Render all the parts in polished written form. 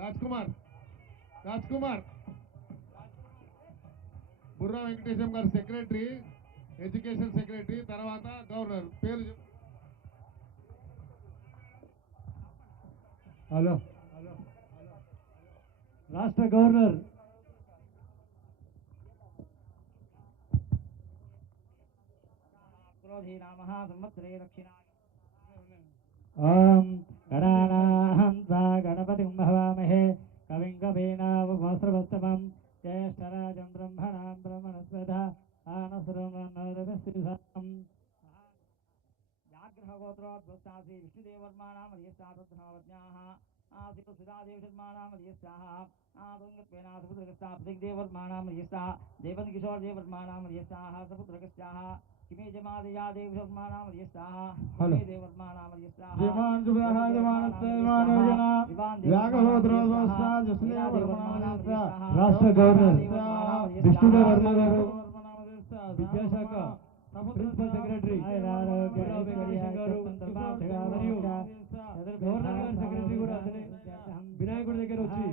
రాజ్ కుమార్ బుర్రా వెంకటేశం గారు secretary, education secretary, తర్వాత governor పేరు. హలో, రాష్ట్ర గవర్నర్ గణపతి భవామహే కవిం కవీనామస్రవస్తమం జ్యేష్ఠరాజం బ్రహ్మణాం బ్రహ్మణస్పద ఆనసురం వ్యాఘ్రహోత్రోద్భుస్తాసి విష్ణుదేవర్మాణామర్యస్తాద్భ్యాః ఆదితో సుధాదేవర్మాణామర్యస్తాః ఆదుంగత్వేనాసుపుత్రకస్తాప్తిదేవర్మాణామర్యస్తాः దేవన్ కిశోర్ దేవర్మాణామర్యస్తాः సపుత్రకస్తాः किमे जमादया देववर्माणामर्यस्ताः किमे देवर्माणामर्यस्ताः विमान जुबहाय मानसेवानोजना यागहोत्रोस्ता जस्नेवर्माणामर्यस्ताः राष्ट्र गवर्नर विष्णुदेव वर्मा गारू विद्याशाख प्रिंसिपल सेक्रेटरी గవర్నర్ సెక్రటరీ కూడా అతనే వినాయకుడి దగ్గర వచ్చి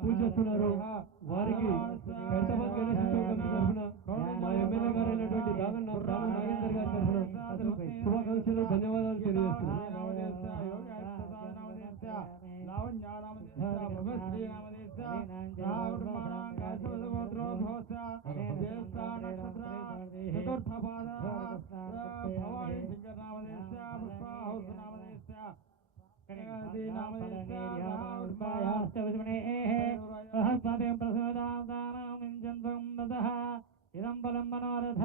పూజ చేస్తున్నారు. వారికి హైదరాబాద్ గణేష్ కమిటీ తరఫున మా ఎమ్మెల్యే గారు అయినటువంటి దానం నాగేందర్ గారి తరఫున శుభాకాంక్షలు, ధన్యవాదాలు తెలియజేస్తున్నాను. ఇదం బలం మనోరథ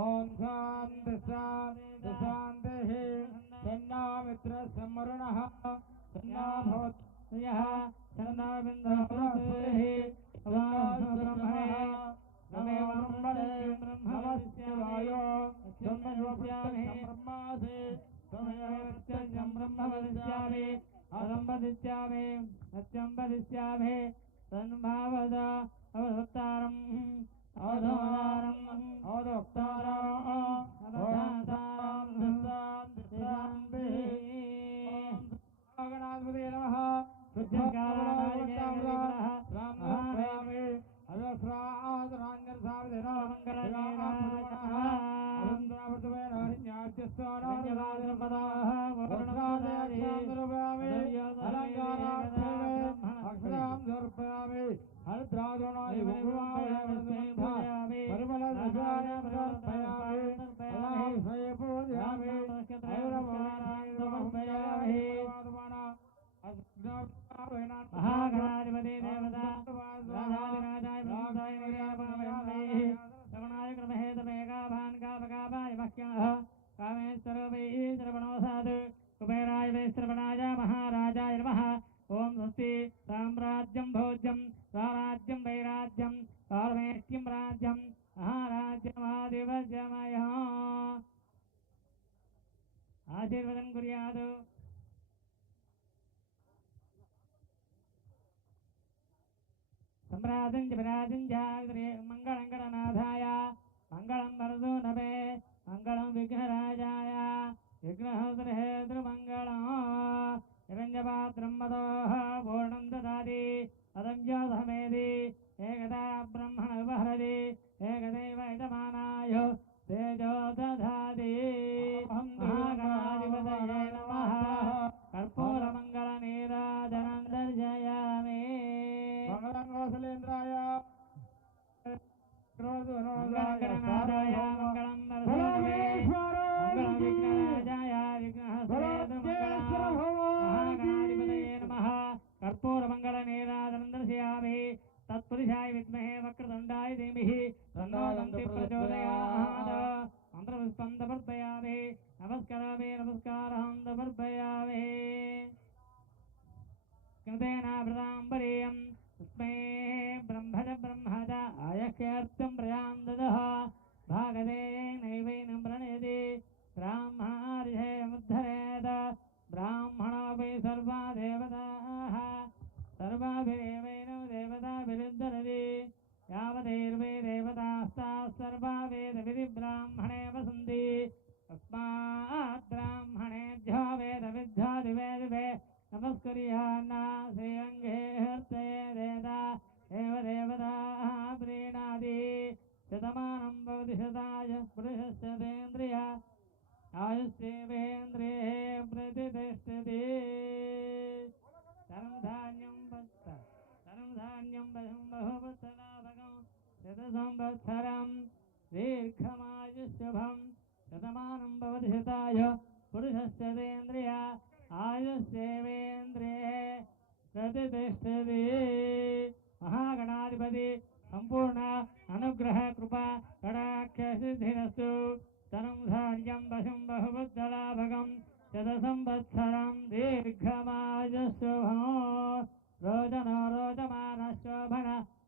ఓం శాంతి శాంతి శాంతి సన్నామిత్ర సంవరుణః సన్నాభవత్యః సన్నాబిందః అవాసుబ్రహ్మణే నమే బ్రహ్మణే బ్రహ్మవస్య వాయో బ్రహ్మయోప్యామి బ్రహ్మాసి సమయవత్యం బ్రహ్మవదిష్యామి అసంవదిష్యామి సత్యం వదిష్యామి సన్భావద అవసత్తారం అవధోదారం అవధోక్తారం అవధాతారం శాంతి శాంతి. గణాధిపతే నమః. రామరామే అదస్రాదరాంగర్సావిదేన మంగళాః అనంతరావర్తమే నారిజ్ఞాత్యస్వానాదిపదాః వరుణాదేయామి అలంకారాక్షే అక్షరాం సమర్పయామి హరిద్రాద్రోణాయ భూమాయామి పరిమళ సమర్పయామి అలాహే పూజయామి ఐరవాణాయ సమర్పయామి మహాగణాధిపతి దేవతా రాజాధిరాజాయ బ్రహ్మదాయ నిరామయామి రమణాయ క్రమహేతమేకాభాన్ కాపకాపాయ మహ్యాః కామేశ్వరో వై శ్రవణోసాద్ కుబేరాయ వై శ్రవణాయ మహారాజాయ నమః. ఓం స్వస్తి సామ్రాజ్యం భోజ్యం స్వరాజ్యం వైరాజ్యం పారమేష్ట్యం రాజ్యం మహారాజ్యమాధిపత్యమయ. ఆశీర్వదం కుర్యాత్. सम्राजं जपराजं जाग्रे मंगलं गणनाथाय मंगलं वरदूनवे मंगलं विघ्नराजाय विघ्नहस्रहेद्रमंगलं निरञ्जपात्रं मदोः पूर्णं ददाति अदंजोधमेदि एकदा ब्रह्मण उपहरति एकदैव यजमानाय तेजो दधाति. महागणाधिपतये नमः. कर्पूरमङ्गलनीराजनं दर्शयामि. मंगलंगोसलेन्द्राय मंगलगणनाथाय मंगलं मंगलं विघ्नराजाय विघ्नहस्तेन्द्रमंगलं. महागणाधिपतये नमः. नमस्करामि नमस्करामि नमस्कारं समर्पयामि कृतेनाभृताम्बरीयं तस्मै ब्रह्मज ब्रह्मज आयक्यर्थं प्रयां ददः भागदे नैवैनं प्रणयति ब्राह्मणार्षेमुद्धरेत ब्राह्मणोऽपि सर्वा देवताः सर्वाभिरेवैनं देवताभिरुद्धरति यावदैर्वे देवतास्ताः सर्वा वेदविधिब्राह्मणे वसन्ति तस्मात् ब्राह्मणेभ्यो वेदविद्यादिवेदिवे नमस्कुर्यान्ना श्रीरङ्गे हर्ते देदा एव देवताः प्रीणाति शतमानं भवति शताय पुरुषस्यतेन्द्रिय आयुष्येवेन्द्रिये प्रतिष्ठति धनं धान्यं वशं बहुपुत्रलाभकं शतसंवत्सरं दीर्घमायुष्यभं शतमानं भवति शताय पुरुषस्यतेन्द्रिय आयुष्येवेन्द्रिये प्रतिष्ठति महागणाधिपति संपूर्ण अनुग्रह कृपा कटाक्षसिद्धिरस्तु धनं धान्यं वशं बहुपुत्रलाभकं शतसंवत्सरं दीर्घमायुष्यभो रोदनो रोदमानः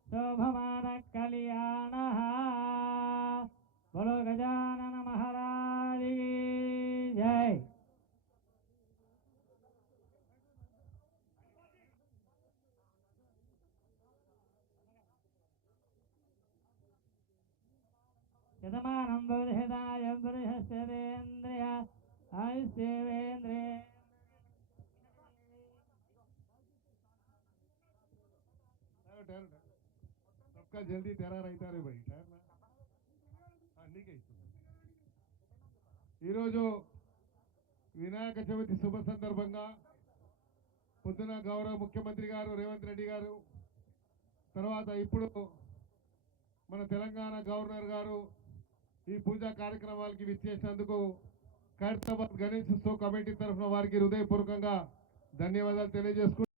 शोभमानः कल्याणः बोलो गजानन महाराज की जय। शतमानं भवति शताय पुरुषस्यतेन्द्रिय आयुष्येवेन्द्रिये सबका जल्दी तैयार रहता रे भाई టైర్ నా నీకే ఇస్తున్నా ఈరోజు వినాయక చవితి శుభ సందర్భంగా పొద్దున గౌరవ ముఖ్యమంత్రి గారు రేవంత్ రెడ్డి గారు తర్వాత ఇప్పుడు మన తెలంగాణ గవర్నర్ గారు ఈ పూజా కార్యక్రమాలకి విచ్చేసినందుకు ఖైరతాబాద్ గణేష్ ఉత్సవ్ కమిటీ తరఫున వారికి హృదయపూర్వకంగా ధన్యవాదాలు తెలియజేసుకుంటున్నాను।